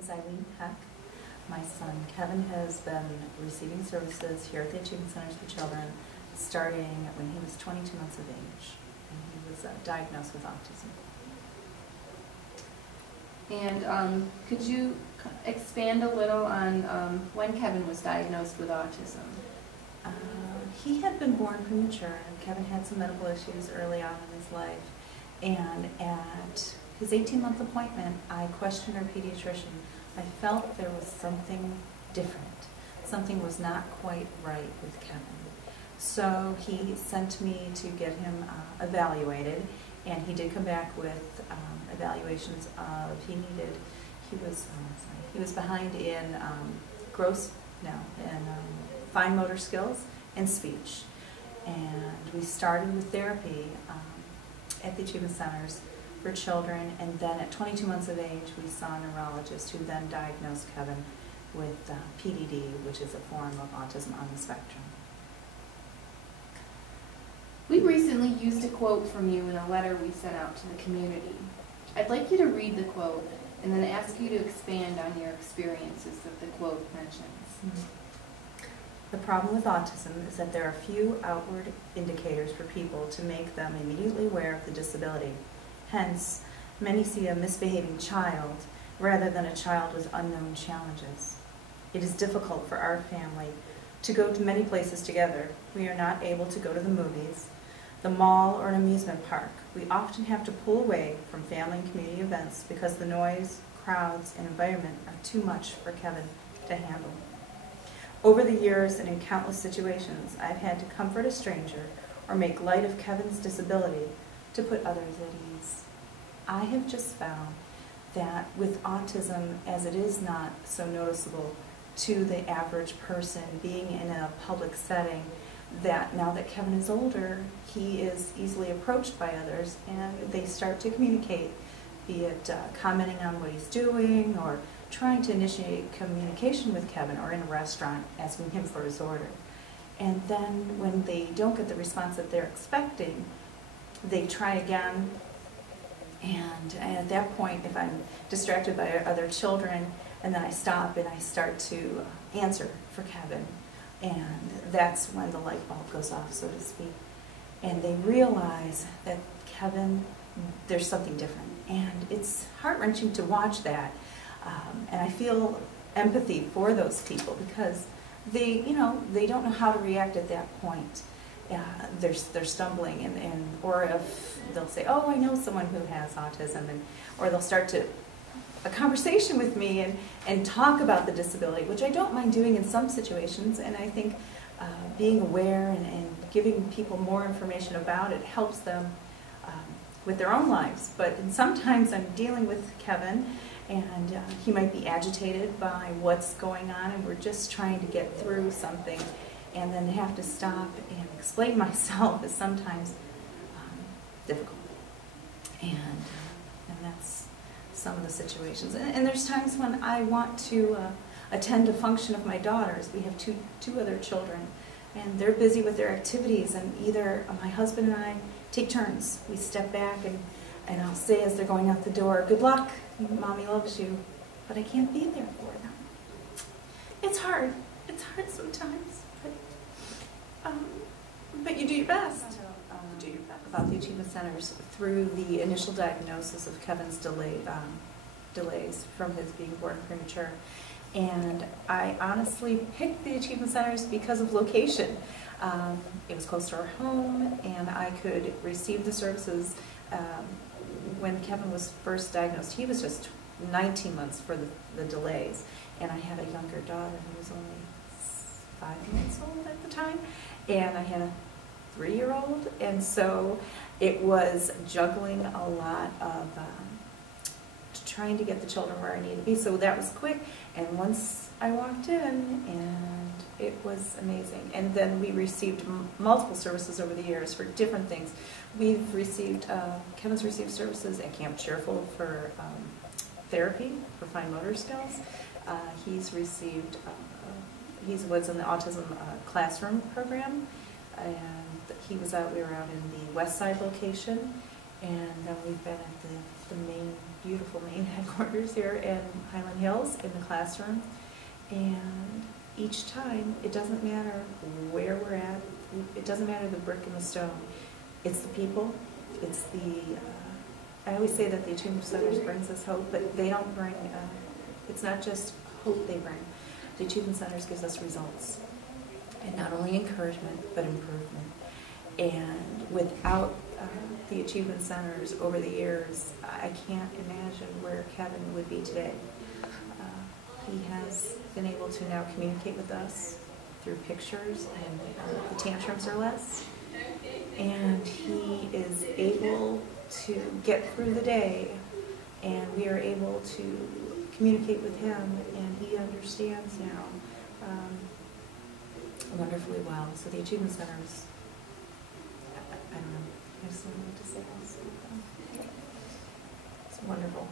is Eileen Pech. My son Kevin has been receiving services here at the Achievement Centers for Children starting when he was 22 months of age, and he was diagnosed with autism. And could you expand a little on when Kevin was diagnosed with autism? He had been born premature. Kevin had some medical issues early on in his life, and at his 18-month appointment, I questioned our pediatrician. I felt there was something different. Something was not quite right with Kevin. So he sent me to get him evaluated, and he did come back with evaluations of he was behind in fine motor skills and speech. And we started with therapy at the Achievement Centers for Children, and then at 22 months of age we saw a neurologist who then diagnosed Kevin with PDD, which is a form of autism on the spectrum. We recently used a quote from you in a letter we sent out to the community. I'd like you to read the quote and then ask you to expand on your experiences that the quote mentions. Mm-hmm. The problem with autism is that there are few outward indicators for people to make them immediately aware of the disability. Hence, many see a misbehaving child rather than a child with unknown challenges. It is difficult for our family to go to many places together. We are not able to go to the movies, the mall, or an amusement park. We often have to pull away from family and community events because the noise, crowds, and environment are too much for Kevin to handle. Over the years and in countless situations, I've had to comfort a stranger or make light of Kevin's disability to put others at ease. I have just found that with autism, as it is not so noticeable to the average person being in a public setting, that now that Kevin is older, he is easily approached by others and they start to communicate, be it commenting on what he's doing or trying to initiate communication with Kevin, or in a restaurant asking him for his order. And then when they don't get the response that they're expecting, they try again, and at that point, if I'm distracted by other children, and then I stop and I start to answer for Kevin, and that's when the light bulb goes off, so to speak. And they realize that Kevin, there's something different. And it's heart-wrenching to watch that. And I feel empathy for those people because they don't know how to react at that point. They're stumbling, or if they'll say, "Oh, I know someone who has autism," or they'll start a conversation with me and talk about the disability, which I don't mind doing in some situations. And I think being aware and giving people more information about it helps them with their own lives. But sometimes I'm dealing with Kevin, and he might be agitated by what's going on, and we're just trying to get through something, and then have to stop and explain myself is sometimes difficult. And that's some of the situations. And there's times when I want to attend a function of my daughter's. We have two other children, and they're busy with their activities, and either my husband and I take turns. We step back, and I'll say as they're going out the door, "Good luck, Mommy loves you," but I can't be there for them. It's hard. It's hard sometimes, but you do your best. You do your best. About the Achievement Centers, through the initial diagnosis of Kevin's delays from his being born premature. And I honestly picked the Achievement Centers because of location. It was close to our home, and I could receive the services. When Kevin was first diagnosed, he was just 19 months for the delays, and I had a younger daughter who was only 5 months old at the time, and I had a 3-year-old, and so it was juggling a lot of trying to get the children where I needed to be. So that was quick, and once I walked in, and it was amazing. And then we received multiple services over the years for different things. We've received, Kevin's received services at Camp Cheerful for therapy for fine motor skills. He's received, he was in the autism classroom program, and we were out in the West Side location, And then we've been at the main, beautiful main headquarters here in Highland Hills in the classroom. And each time, it doesn't matter where we're at, it doesn't matter the brick and the stone. It's the people, it's I always say that the Achievement Centers brings us hope, but they don't bring, it's not just hope they bring. The Achievement Centers gives us results. And not only encouragement, but improvement. And without the Achievement Centers over the years, I can't imagine where Kevin would be today. He has been able to now communicate with us through pictures, and the tantrums are less. And he is able to get through the day, and we are able to communicate with him, and he understands now wonderfully well. So the Achievement Centers, I don't know, I just don't know what to say else. It's wonderful.